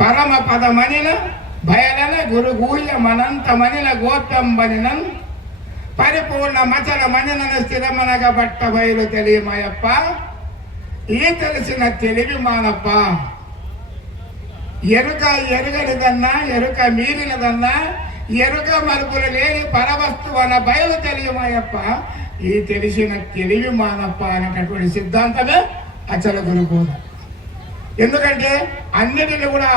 పరమ పదమనిన భయలన గురుగుహ్య మనంత మనిన గోప్యంబనినన్ పరిపూర్ణ మచల మనినన స్థిరమనగ బట్ట బయలు తెలియమయప్ప ఈ తెలిసిన తెలివి మానప్ప ఎరుక ఎరుగనిదన్నా ఎరుక మీరినదన్నా ఎరుక మరుపులు లేని పరవస్తువన బయలు తెలియమయప్ప ఈ తెలిసిన తెలివి మానప్ప అనేటటువంటి సిద్ధాంతమే అచల గురుబోధ. ఎందుకంటే అన్నిటిని కూడా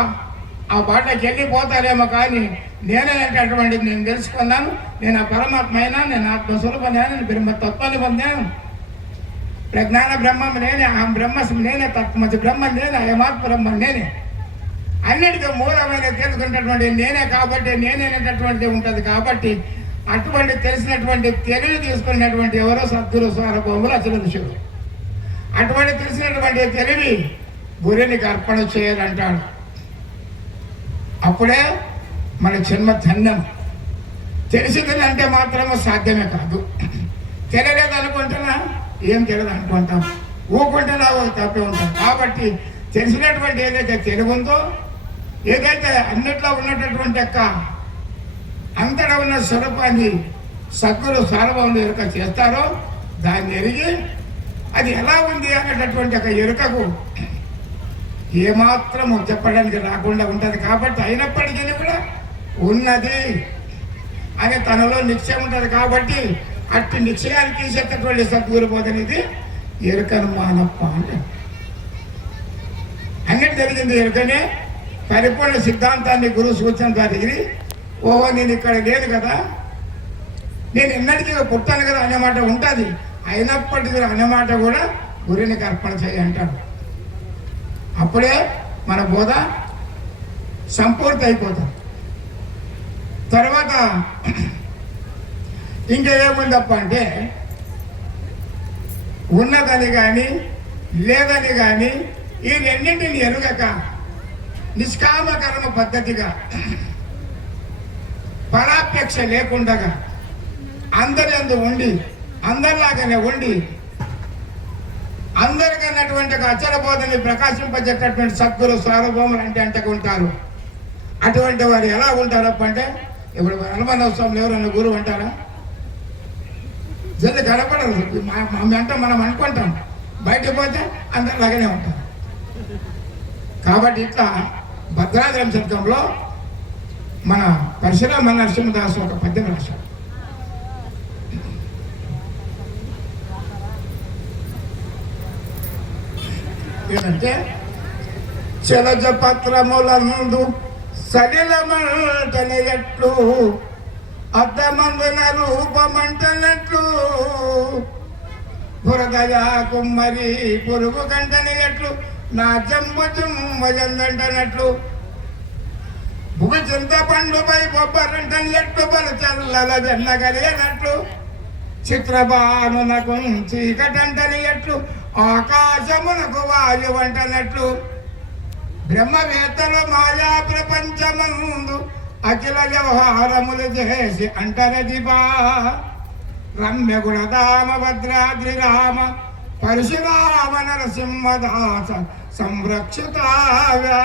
ఆ బాటకి వెళ్ళిపోతారేమో కానీ నేనేటటువంటిది నేను తెలుసుకున్నాను. నేను ఆ పరమాత్మ అయినా, నేను ఆత్మస్వరూపమైనా, నేను బ్రహ్మతత్వాన్ని పొందాను. ప్రజ్ఞాన బ్రహ్మం నేనే, అహం బ్రహ్మస్మి నేనే, తత్వమసి బ్రహ్మ నేనే, అయమాత్మ బ్రహ్మ నేనే. అన్నిటికీ మూలమైన తెలుసుకున్నటువంటి నేనే కాబట్టి నేనేటటువంటిది ఉంటుంది. కాబట్టి అటువంటి తెలిసినటువంటి తెలివి తీసుకున్నటువంటి ఎవరో సద్గురు సార్వభౌములు అసలు ఋషులు. అటువంటి తెలిసినటువంటి తెలివి గురునికి అర్పణ చేయాలంటాడు. అప్పుడే మన జన్మ ధన్యం. తెలిసిందని అంటే మాత్రమే సాధ్యమే కాదు. తెలియలేదు అనుకుంటున్నా ఏం తెలియదు అనుకుంటాం, ఊకుంటున్నా తప్పే ఉంటాం. కాబట్టి తెలిసినటువంటి ఏదైతే తెలివి ఉందో, ఏదైతే అన్నిట్లో ఉన్నటువంటి యొక్క అంతటా ఉన్న స్వరూపాన్ని సద్గురు సార్వభౌములు ఎరుక చేస్తారో దాన్ని ఎరిగి అది ఎలా ఉంది అనేటటువంటి ఒక ఎరుకకు ఏమాత్రము చెప్పడానికి రాకుండా ఉంటుంది. కాబట్టి అయినప్పటికీ కూడా ఉన్నది అని తనలో నిశ్చయం ఉంటుంది. కాబట్టి అట్టి నిశ్చయాన్ని తీసేటటువంటి సద్గురు బోధనిది ఎరుకను మానప్ప అంటే అన్నిటి జరిగింది ఎరుకనే. పరిపూర్ణ సిద్ధాంతాన్ని గురువు సూచన జరిగి ఓహో నేను ఇక్కడ లేదు కదా, నేను ఎన్నటికీ పుట్టాను కదా అనే మాట ఉంటుంది. అయినప్పటికీ అనే మాట కూడా గురునికి అర్పణ చేయి అంటాడు. అప్పుడే మన బోధ సంపూర్తి అయిపోతుంది. తర్వాత ఇంకా ఏముందప్ప అంటే ఉన్నదని కానీ లేదని కానీ ఈ రెండింటిని ఎరుగక నిష్కామ కర్మ పద్ధతిగా పరాపేక్ష లేకుండా అందరి అందు ఉండి అందరిలాగానే ఉండి అందరికన్నటువంటి అచల బోధని ప్రకాశింపజేటటువంటి సద్గురు సార్వభౌములు అంటే ఉంటారు. అటువంటి వారు ఎలా ఉంటారప్ప అంటే ఇప్పుడు హనుమానోత్సవం ఎవరన్నా గురువు అంటారా? జల్లి గడపడరు. అంటే మనం అనుకుంటాం, బయటకు పోతే అందరిలాగానే ఉంటారు. కాబట్టి ఇట్లా భద్రాద్రి శతకంలో మన పరశురామ నరసింహదాసు ఒక పద్యం రాశాడు. ఏంటంటే చలజ పత్రములందు సలిలమంటన ఎట్లు అద్దమందున రూపమంటనట్లు బురదయా కుమ్మరి పురుగు కంటని ఎట్లు నా జంబు జుమ్మజందంటనట్లు భూమి చింత పండుపై బొబ్బరంటని ఎట్లు బలు చల్లల వెన్నగలిగినట్లు చిత్రబానునకు చీకటంటని ఎట్లు ఆకాశమునకు వాయువంటనట్లు బ్రహ్మవేత్తలు మాయా ప్రపంచమందు అఖిల వ్యవహారములు చేసి అంటనదిబా రమ్య గుణధామ భద్రాద్రి రామ పరశురామ నరసింహదాస సంరక్షితావ్యా.